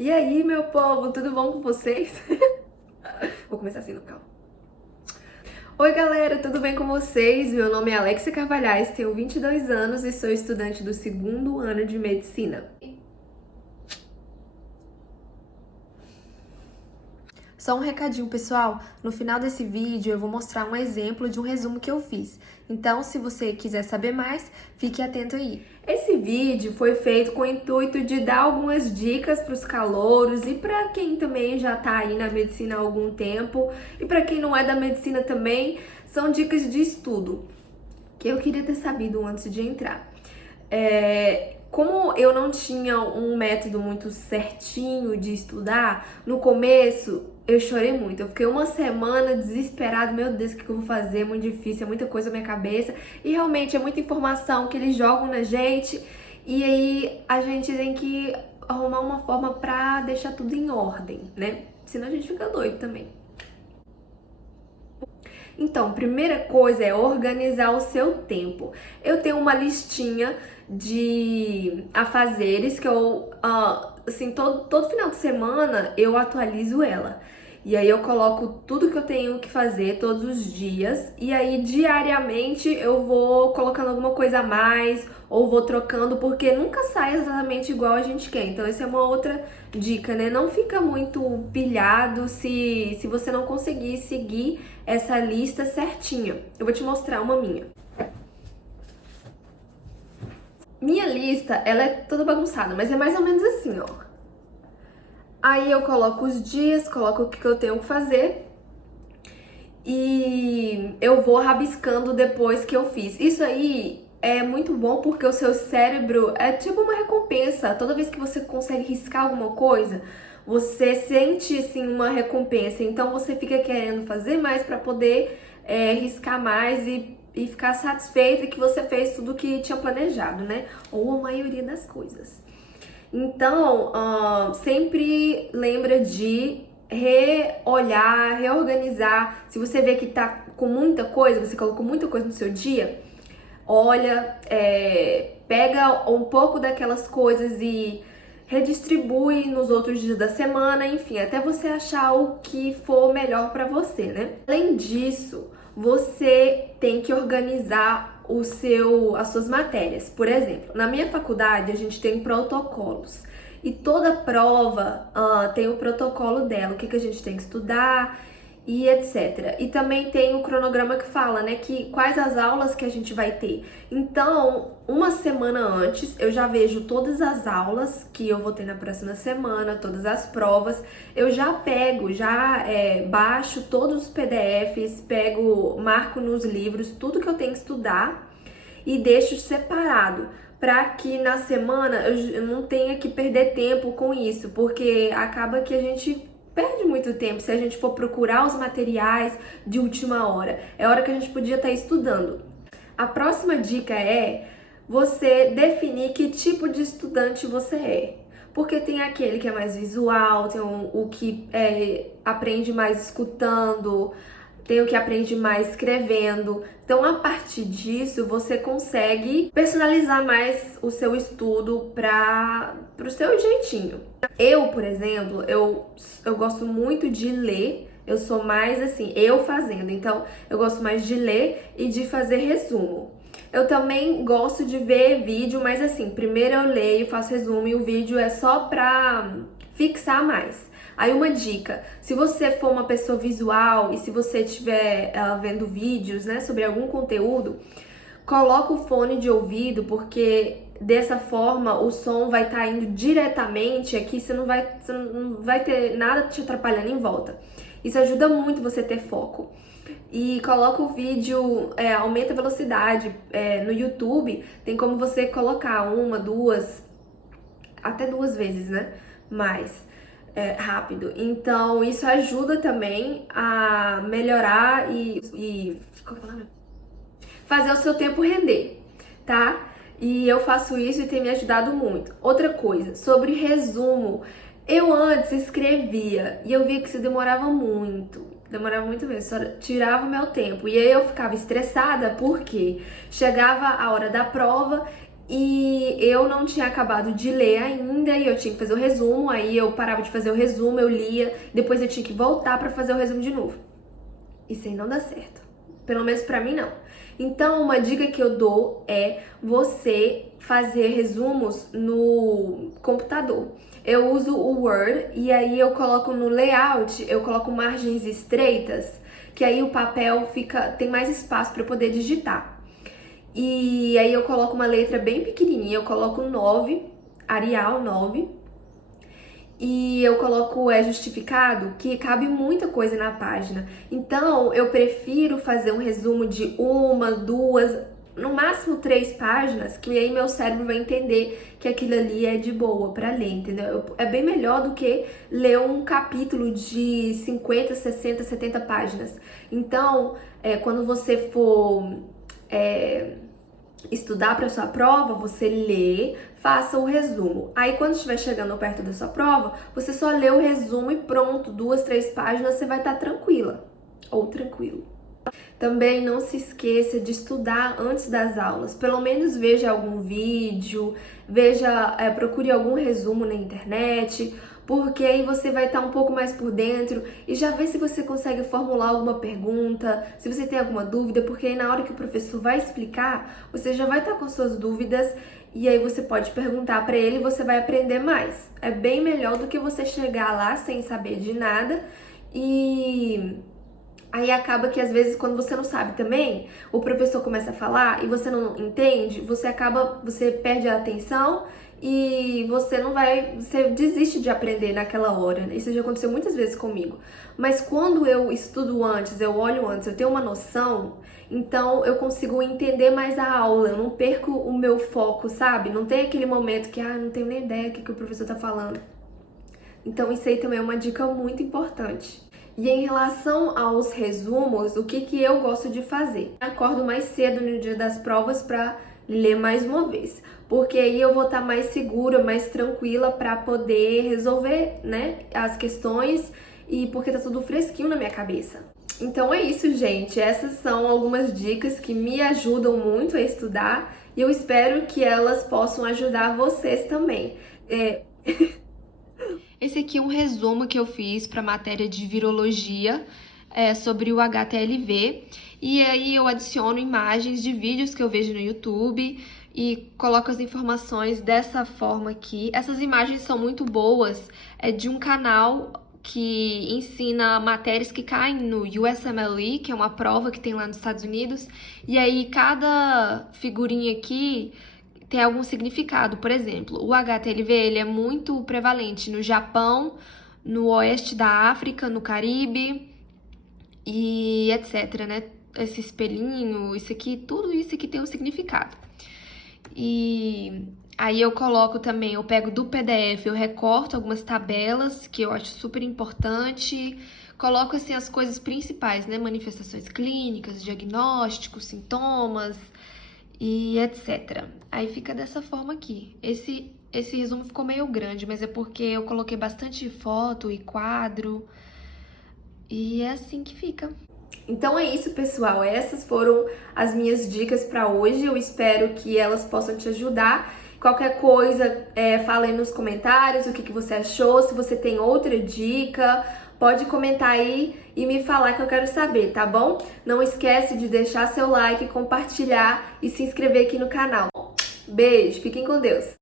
E aí, meu povo, tudo bom com vocês? Vou começar assim, no calma. Oi, galera, tudo bem com vocês? Meu nome é Alexia Carvalhais, tenho 22 anos e sou estudante do 2º ano de medicina. Só um recadinho, pessoal. No final desse vídeo eu vou mostrar um exemplo de um resumo que eu fiz. Então, se você quiser saber mais, fique atento aí. Esse vídeo foi feito com o intuito de dar algumas dicas para os calouros e para quem também já está aí na medicina há algum tempo e para quem não é da medicina também, são dicas de estudo que eu queria ter sabido antes de entrar. Como eu não tinha um método muito certinho de estudar, no começo eu chorei muito. Eu fiquei uma semana desesperada, meu Deus, o que eu vou fazer? É muito difícil, é muita coisa na minha cabeça. E realmente é muita informação que eles jogam na gente. E aí a gente tem que arrumar uma forma pra deixar tudo em ordem, né? Senão a gente fica doido também. Então, primeira coisa é organizar o seu tempo. Eu tenho uma listinha de afazeres que eu, assim, todo final de semana eu atualizo ela. E aí eu coloco tudo que eu tenho que fazer todos os dias. E aí diariamente eu vou colocando alguma coisa a mais ou vou trocando, porque nunca sai exatamente igual a gente quer. Então essa é uma outra dica, né? Não fica muito pilhado se você não conseguir seguir essa lista certinha. Eu vou te mostrar uma minha. Minha lista, ela é toda bagunçada, mas é mais ou menos assim, ó. Aí eu coloco os dias, coloco o que eu tenho que fazer e eu vou rabiscando depois que eu fiz. Isso aí é muito bom porque o seu cérebro é tipo uma recompensa. Toda vez que você consegue riscar alguma coisa, você sente assim uma recompensa. Então você fica querendo fazer mais para poder riscar mais e ficar satisfeita que você fez tudo que tinha planejado, né? Ou a maioria das coisas. Então, sempre lembra de reolhar, reorganizar. Se você vê que tá com muita coisa, você colocou muita coisa no seu dia, olha, pega um pouco daquelas coisas e redistribui nos outros dias da semana, enfim, até você achar o que for melhor para você, né? Além disso, você tem que organizar as suas matérias. Por exemplo, na minha faculdade a gente tem protocolos e toda prova tem o protocolo dela, o que a gente tem que estudar e etc. E também tem o cronograma que fala, né, que quais as aulas que a gente vai ter. Então, uma semana antes, eu já vejo todas as aulas que eu vou ter na próxima semana, todas as provas. Eu já pego, baixo todos os PDFs, marco nos livros tudo que eu tenho que estudar e deixo separado para que na semana eu não tenha que perder tempo com isso, porque acaba que a gente perde muito tempo se a gente for procurar os materiais de última hora. É hora que a gente podia estar estudando. A próxima dica é você definir que tipo de estudante você é. Porque tem aquele que é mais visual, tem o que aprende mais escutando, tem o que aprende mais escrevendo. Então, a partir disso, você consegue personalizar mais o seu estudo para o seu jeitinho. Eu, por exemplo, eu gosto muito de ler. Eu sou mais assim, eu fazendo. Então, eu gosto mais de ler e de fazer resumo. Eu também gosto de ver vídeo, mas assim, primeiro eu leio, faço resumo e o vídeo é só pra fixar mais. Aí uma dica, se você for uma pessoa visual e se você estiver vendo vídeos, né, sobre algum conteúdo, coloca o fone de ouvido, porque dessa forma o som vai estar indo diretamente aqui, você não vai ter nada te atrapalhando em volta. Isso ajuda muito você ter foco. E coloca o vídeo, aumenta a velocidade. No YouTube tem como você colocar uma, duas, até 2 vezes, né? Mais rápido. Então isso ajuda também a melhorar e qual que é a palavra? Fazer o seu tempo render, tá? E eu faço isso e tem me ajudado muito. Outra coisa, sobre resumo. Eu antes escrevia e eu via que isso demorava muito mesmo, só tirava o meu tempo. E aí eu ficava estressada porque chegava a hora da prova e eu não tinha acabado de ler ainda e eu tinha que fazer o resumo, aí eu parava de fazer o resumo, eu lia, depois eu tinha que voltar pra fazer o resumo de novo. Isso aí não dá certo. Pelo menos pra mim não. Então, uma dica que eu dou é você fazer resumos no computador. Eu uso o Word e aí eu coloco no layout, eu coloco margens estreitas, que aí o papel tem mais espaço para poder digitar. E aí eu coloco uma letra bem pequenininha, eu coloco 9, Arial 9, e eu coloco justificado, que cabe muita coisa na página. Então, eu prefiro fazer um resumo de uma, duas, no máximo 3 páginas, que aí meu cérebro vai entender que aquilo ali é de boa pra ler, entendeu? É bem melhor do que ler um capítulo de 50, 60, 70 páginas. Então, quando você for estudar para sua prova, você lê, faça o resumo. Aí quando estiver chegando perto da sua prova, você só lê o resumo e pronto, 2, 3 páginas, você vai estar tranquila ou tranquilo. Também não se esqueça de estudar antes das aulas. Pelo menos veja algum vídeo, procure algum resumo na internet, porque aí você vai estar um pouco mais por dentro e já vê se você consegue formular alguma pergunta, se você tem alguma dúvida, porque aí na hora que o professor vai explicar, você já vai estar com suas dúvidas e aí você pode perguntar para ele e você vai aprender mais. É bem melhor do que você chegar lá sem saber de nada e aí acaba que às vezes quando você não sabe também, o professor começa a falar e você não entende, você perde a atenção e você desiste de aprender naquela hora, né? Isso já aconteceu muitas vezes comigo. Mas quando eu estudo antes, eu olho antes, eu tenho uma noção, então eu consigo entender mais a aula, eu não perco o meu foco, sabe? Não tem aquele momento que, não tenho nem ideia do que o professor tá falando. Então isso aí também é uma dica muito importante. E em relação aos resumos, o que eu gosto de fazer? Acordo mais cedo no dia das provas para ler mais uma vez, porque aí eu vou estar mais segura, mais tranquila para poder resolver, né, as questões e porque tá tudo fresquinho na minha cabeça. Então é isso, gente. Essas são algumas dicas que me ajudam muito a estudar e eu espero que elas possam ajudar vocês também. Esse aqui é um resumo que eu fiz para a matéria de virologia sobre o HTLV. E aí eu adiciono imagens de vídeos que eu vejo no YouTube e coloco as informações dessa forma aqui. Essas imagens são muito boas, é de um canal que ensina matérias que caem no USMLE, que é uma prova que tem lá nos Estados Unidos. E aí cada figurinha aqui tem algum significado. Por exemplo, o HTLV ele é muito prevalente no Japão, no oeste da África, no Caribe e etc, né? Esse espelhinho, isso aqui, tudo isso aqui tem um significado. E aí eu coloco também, eu pego do PDF, eu recorto algumas tabelas que eu acho super importante, coloco assim as coisas principais, né? Manifestações clínicas, diagnósticos, sintomas e etc. Aí fica dessa forma aqui. Esse resumo ficou meio grande, mas é porque eu coloquei bastante foto e quadro e é assim que fica. Então é isso, pessoal. Essas foram as minhas dicas para hoje. Eu espero que elas possam te ajudar. Qualquer coisa, fala aí nos comentários o que você achou. Se você tem outra dica, pode comentar aí e me falar que eu quero saber, tá bom? Não esquece de deixar seu like, compartilhar e se inscrever aqui no canal. Beijo, fiquem com Deus!